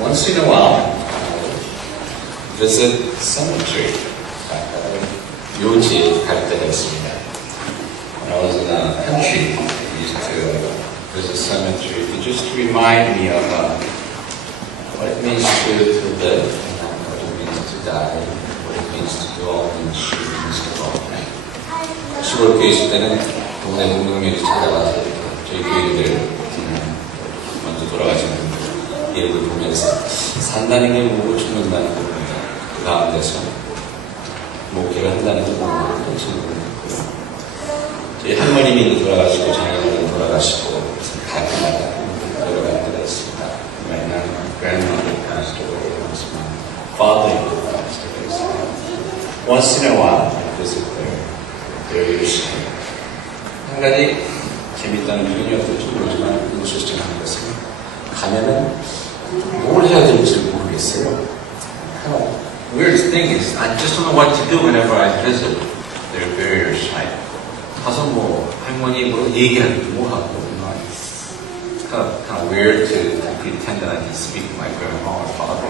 once in a while, visit cemetery. 묘지 갈 때가 있습니다. When I was in a country, I used to visit cemetery just to remind me of what it means to live, what it means to die, what it means to go and what it means to go. 시골 교회 있을 때는 동네 문명면이 찾아가서 저희 교인들 먼저 돌아가신 분들 예를 보면서 산다는 게 뭐고 죽는다는 게 뭐고 그 가운데서 목회를 한다는 게 뭐고 저희 할머님이 돌아가시고 장인어른이 돌아가시고 가끔마다 돌아갈 때가 있습니다. Right now, my grandmother passed away. Once my father passed away. So once in a while, I visit their usually. 한 가지 재밌다는 표현이 어떨지 모르지만 interesting한 것은 가면은 뭘 해야 될지 모르겠어요. Weirdest thing is I just don't know what to do whenever I visit their burial site. 가서 뭐 할머니 뭐 얘기하기도 뭐 하고 it's kind of weird to pretend that I can speak to my grandma or father,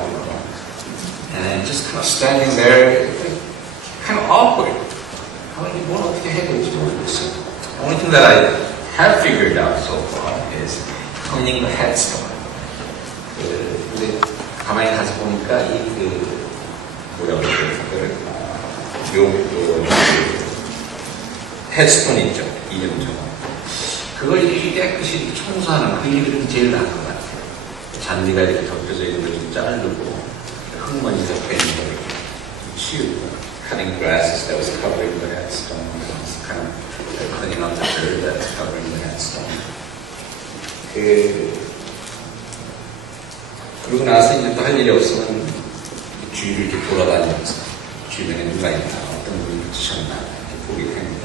and just kind of standing there, kind of awkward. 뭘 어떻게 해야 될지 모르겠어요. The only thing that I have figured out so far is cleaning the headstone. 근데 가만히 가서 보니까 뭐라고 그러죠? 헤드스톤 있죠? 이름죠. 그걸 이렇게 깨끗이 청소하는 그 일이 제일 나은 것 같아요. 잔디가 이렇게 덮여져 있는 걸 좀 자르고 흙먼지 덮여 있는 걸 치우고 cutting grasses that was covering the headstone, kind of cleaning up the dirt that's covering the headstone. 그러고 나서 이제 또 할 일이 없으면 주위를 이렇게 돌아다니면서 주변에 누가 있나, 어떤 분이 붙이셨나 이렇게 보게 됩니다.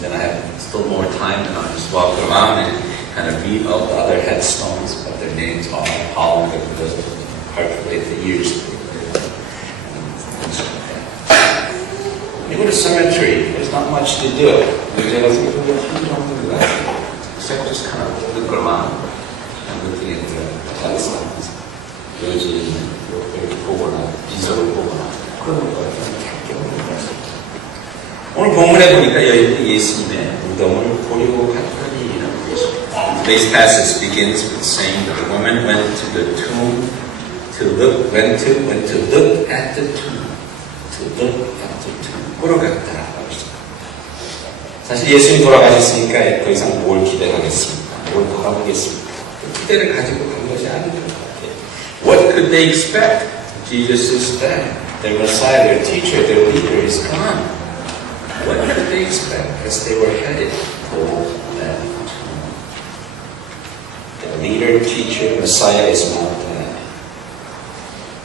Then I have still more time and I just walk around and kind of read out the other headstones, what their names are, how long they've lived, calculate the years. When you go to cemetery, there's not much to do. 제가 생각하기에 한 정도인 것 같아요. Except just kind of look around and looking at the headstones. 묘지 이렇게 보거나 비석을 보거나 그런 거 오늘 본문에 보니까 여기 예수님의 무덤을 보려고 하니라고 계십니다. Today's passage begins with saying that the woman went to the tomb went to look at the tomb. 보러 갔다. 사실 예수님이 돌아가셨으니까 더 이상 뭘 기대하겠습니까? 뭘 바라보겠습니까? 그 기대를 가지고 간 것이 아닌 것 같아요. What could they expect? Jesus is dead. Their Messiah, their teacher, their leader is gone. What could they expect as they were headed for that tomb? The leader, teacher, Messiah is not dead.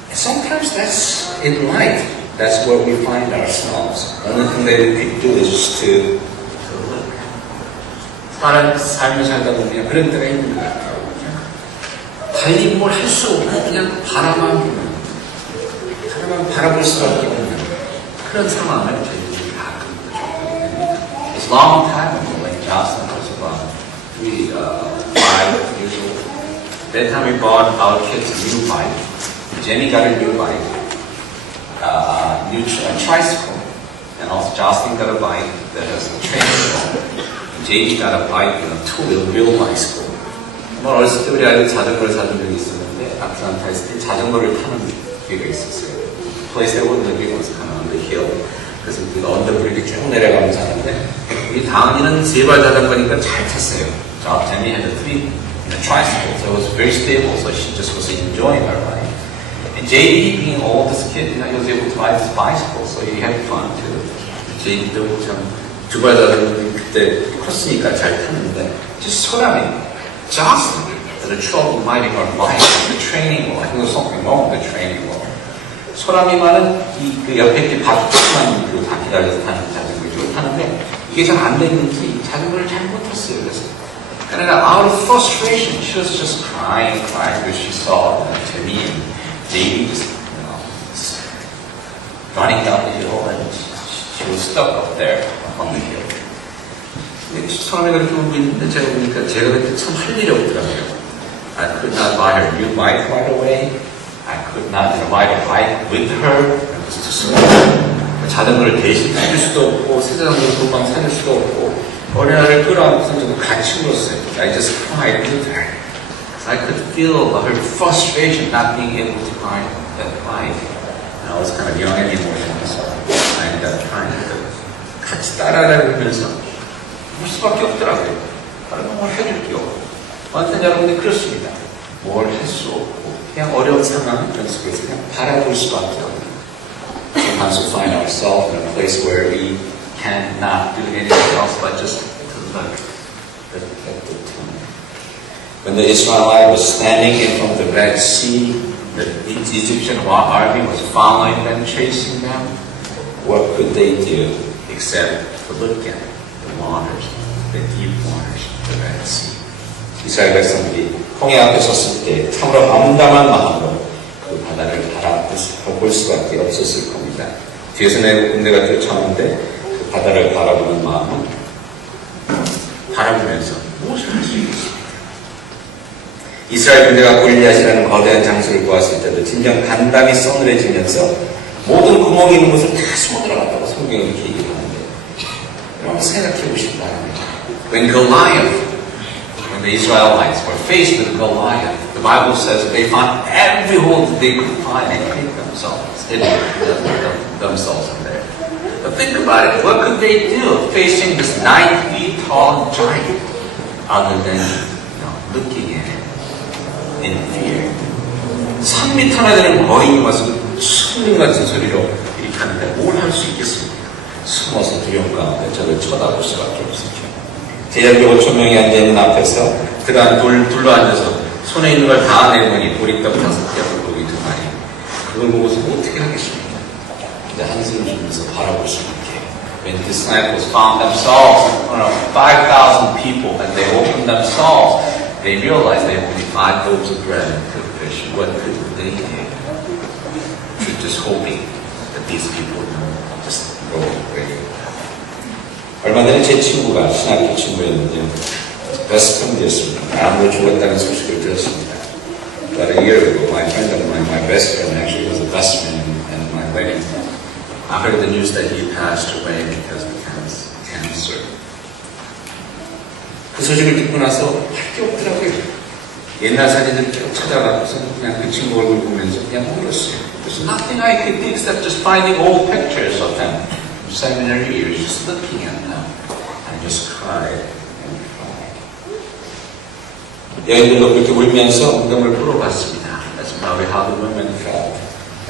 And sometimes that's in life. That's where we find ourselves. The only thing that we can do is just to look. 사람 삶을 살다 보면 그런 때가 있는 것 같아요. 달리 뭘 할 수 없고 그냥 바라만 바라볼 수밖에 없는 그런 상황을 저희들이 가끔 겪습니다. It's a long time ago when Jocelyn was about 5 years old. That time we bought our kids a new bike. Jenny got a new bike. New tricycle, and also Jocelyn got a bike that has a training. JD got a bike, two-wheel real bicycle. 어렸을 때 우리 아이들 자전거를 사준 적이 있었는데 아틀란타 있을 때 자전거를 타는 기회가 있었어요. Place that was living was kind of on the hill. 그래서 우리가 언덕을 이렇게 쭉 내려가면서 하는데 우리 다은이는 세발 자전거니까 잘 탔어요. Jenny had a tricycle, so it was very stable, so she just was enjoying her ride. And JD, being oldest kid, he was able to ride his bicycle, so he had fun too. JD도 참 두발 자전거 그때 컸으니까 잘 탔는데 just 소람이 Jocelyn had a trouble riding her bike on the training wheel. I think there was something wrong with the training wheel. 소람이만은 그 옆에 이렇게 바퀴만 다 기다려서 타는 자전거를 타는데 이게 잘 안 되는지 자전거를 잘 못 탔어요. 그래서 kind of out of frustration, she was just crying because she saw Timmy and JD just running down the hill, and she was stuck up there on the hill. 처음에 그렇게 보고 있는데 제가 보니까 제가 그때 참 할 일이 없더라고요. I could not buy her a new bike right away. I could not ride a bike with her. 자전거를 대신 사줄 수도 없고 새 자전거를 금방 사줄 수도 없고 어린아이를 끌어안고서 저도 같이 울었어요. I just cried with her. I could feel her frustration not being able to buy that bike. And I was kind of young and emotional, so I ended up trying to 같이 따라다니면서 볼 수밖에 없더라고요. 다른 건 뭘 해줄 게 없고. 완전 여러분들 그렇습니다. 뭘 할 수 없고 그냥 어려운 상황 그런 속에서 그냥 바라볼 수밖에 없는. Sometimes we find ourselves in a place where we cannot do anything else but just to look at the tomb. When the Israelites were standing in front of the Red Sea, the Egyptian army was following them, chasing them. What could they do except to look at the waters, the deep waters, the Red Sea? 이스라엘 백성들이 홍해 앞에 섰을 때 참으로 암담한 마음으로 그 바다를 바라볼 수밖에 없었을 겁니다. 뒤에서 내 군대가 쫓아오는데 그 바다를 바라보는 마음은 바라보면서 무엇을 할 수 있겠습니까? 이스라엘 군대가 골리앗이라는 거대한 장수를 보았을 때도 진정 간담이 서늘해지면서 모든 구멍이 있는 곳을 다 숨어 들어갔다고 성경이 이렇게 얘기를 하는데 여러분 생각해 보시기 바랍니다. When the Israelites were faced with Goliath, the Bible says they found every hole that they could find and hid themselves in there. But think about it, what could they do facing this 9 feet tall giant other than looking at it in fear? 3m나 되는 거인이 와서 숨림 같은 소리로 이렇게 하는데 뭘 할 수 있겠습니까? 숨어서 두려움 가운데 저를 쳐다볼 수밖에 없었죠. 제자들 5,000명이 앉아있는 앞에서 그가 둘러 앉아서 손에 있는 걸 다 내보니 보리떡 5개, 물고기 2마리. 그걸 보고서 어떻게 하겠습니까? 이제 한숨을 쉬면서 바라볼 수밖에. When the disciples found themselves in front of 5,000 people and they opened themselves, they realized they had only 5 loaves of bread and 2 fish. What could they do? Just hoping that these people would just go away. 얼마 전에 제 친구가 신학교 친구였는데요. 베스트프렌드였습니다. 아무도 죽었다는 소식을 들었습니다. About a year ago, my friend of mine, my best friend, actually was a best man at my wedding. I heard the news that he passed away because of cancer. 그 소식을 듣고 나서 할 게 없더라고요. 옛날 사진을 쭉 찾아가서 그냥 그 친구 얼굴 보면서 그냥 울었어요. There's nothing I could do except just finding old pictures of them. Seminary years, just looking at them, I just cried and cried. 여인들도 그렇게 울면서 무덤을 보러 갔습니다. That's probably how the women felt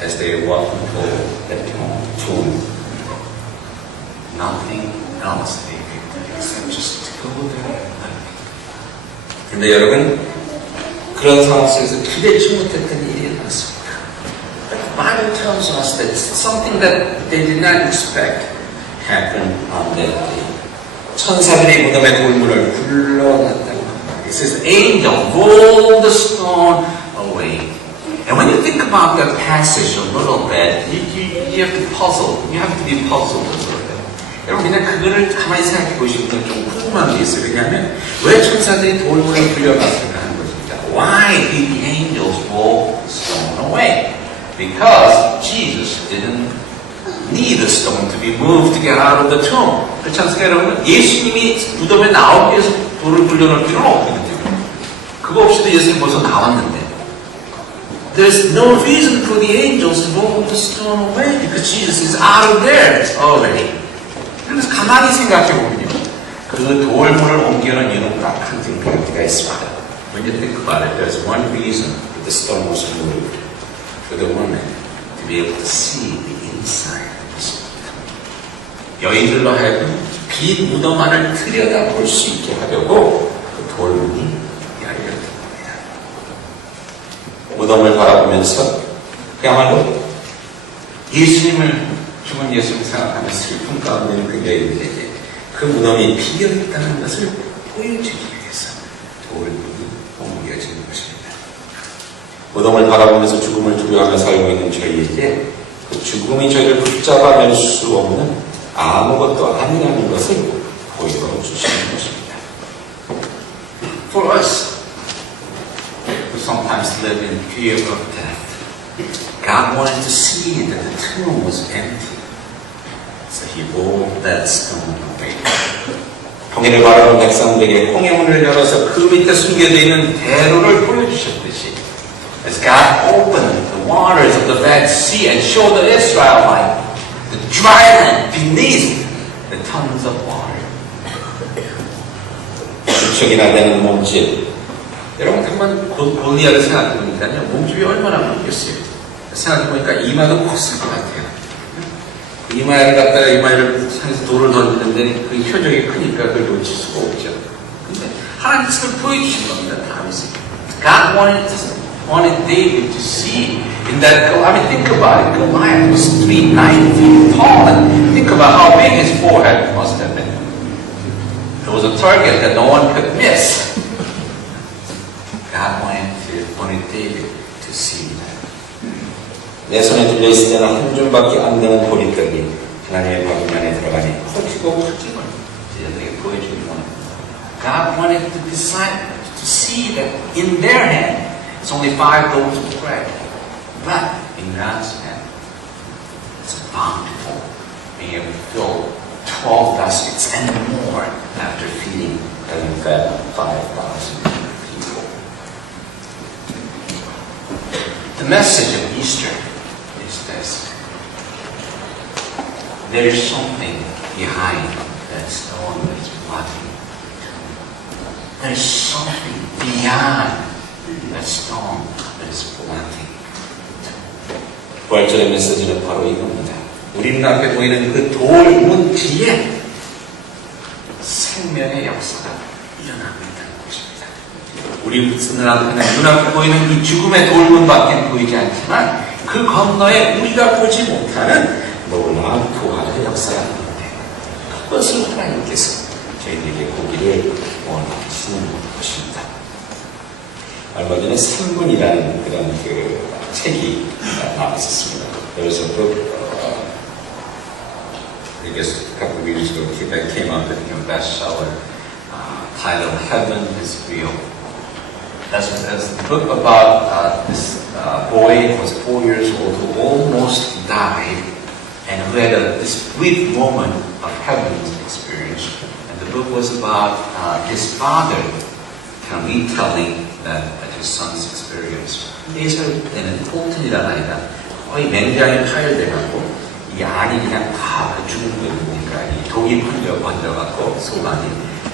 as they walked toward that tomb. Nothing else they could do except just to go there and look. 근데 여러분, 그런 상황 속에서 기대치 못했던 일이 일어났습니다. The Bible tells us that something that they did not expect happened on that day. 천사들이 무덤의 돌문을 굴러놨다고 합니다. It says, angel rolled the stone away. And when you think about that passage a little bit, you have to puzzle. You have to be puzzled a little bit. 여러분 그냥 그거를 가만히 생각해 보시면 좀 궁금한 게 있어요. 왜냐하면 왜 천사들이 돌문을 굴려놨을까 하는 것입니다. Why did the angels roll the stone away? Because Jesus didn't need the stone to be moved to get out of the tomb. 그렇지 않습니까, 여러분? 예수님이 무덤에 나오기 위해서 돌을 굴려놓을 필요는 없거든요. 그거 없이도 예수님 벌써 나왔는데. There's no reason for the angels to roll the stone away because Jesus is out of there already. 그래서 가만히 생각해보면요. 그 돌문을 옮겨놓은 이유는 딱 한 가지가 있습니다. When you think about it, there's one reason that the stone was moved. For the woman to be able to see the inside of the stone. 여인들로 하여금 빈 무덤 안을 들여다볼 수 있게 하려고 그 돌문이 열렸던 겁니다. 무덤을 바라보면서 그야말로 예수님을 죽은 예수님을 생각하며 슬픔 가운데 있는 그 여인들에게 그 무덤이 비어있다는 것을 보여주기 위해서 돌문이 옮겨진 것입니다. 무덤을 바라보면서 죽음을 두려워하며 살고 있는 저희에게 그 죽음이 저희를 붙잡아낼 수 없는 아무것도 아니라는 것을 보여주시는 것입니다. For us, sometimes live in fear of death. God wanted to see that the tomb was empty. So he rolled that stone away. 통일을 바라는 백성들에게 홍해문을 열어서 그 밑에 숨겨져 있는 대로를 보여주셨듯이 as God opened the waters of the Red Sea and showed the Israelites the dry land beneath the tons of water. 수축이나 되는 몸집. 여러분 한번 골리앗을 생각해보니까요. 몸집이 얼마나 크겠어요. 생각해보니까 이마도 컸을 것 같아요. 이마를 갖다가 이마를 향해서 돌을 던지는데 그 표정이 크니까 그걸 놓칠 수가 없죠. 근데 하나님께서 보여주신 겁니다. 다윗에게. God wanted David to see in that. I mean, think about it. Goliath was 9 feet tall, and think about how big his forehead must have been. It was a target that no one could miss. God wanted David to see that. 내 손에 들려있을 때는 한 줌밖에 안 되는 보리떡이 하나님의 바구니 안에 들어가니 커지고 커짐을 저희들에게 보여주기 원합니다. God wanted the disciples to see that in their hand it's only 5 loaves of bread, but in God's hand it's bountiful, being able to fill 12 baskets and more after feeding having fed 5,000 people. The message of Easter is this. There is something behind that stone that's blocking. There is something beyond that stone that is blocking. 부활절의 메시지는 바로 이겁니다. 우리 눈앞에 보이는 그 돌문 뒤에 생명의 역사가 일어나고 있다는 것입니다. 우리 눈앞에 보이는 이 죽음의 돌문밖에 보이지 않지만 그 건너에 우리가 보지 못하는 놀라운 부활의 역사가 있는데 그것을 하나님께서 저희들에게 보기를 원하시는 것입니다. 얼마 전에 3분이라는 그런 책이 나왔었습니다. There's a book, I guess a couple of years ago that came out, I think a bestseller, titled Heaven is Real. That's a book about this boy who was 4 years old who almost died and who had this brief moment of heaven's experience. And the book was about his father kind of retelling his son's experience. 4살 때는 폴튼이라는 아이가 거의 맹장에 파열돼갖고 이 안이 그냥 다 죽은 거예요. 보니까 이 독이 번져갖고 속 안이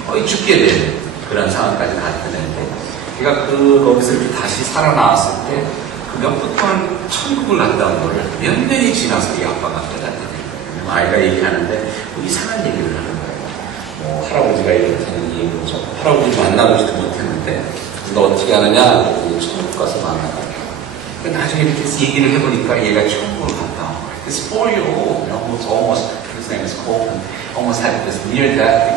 거의 죽게 되는 그런 상황까지 갔는데 그가 거기서 이렇게 다시 살아나왔을 때 그 몇 분 동안 천국을 갔다는 거를 몇 년이 지나서 이 아빠가 깨닫게 된 거예요. 아이가 얘기하는데 뭐 이상한 얘기를 하는 거예요. 뭐 할아버지가 이렇다는 얘기죠. 할아버지 만나보지도 못했는데 너 어떻게 하느냐? 천국 가서 만나가지고 나중에 이렇게 얘기를 해보니까 얘가 천국을 갔다 온 거예요. This 4-year-old, almost, his name is Colton, almost had this near-death experience.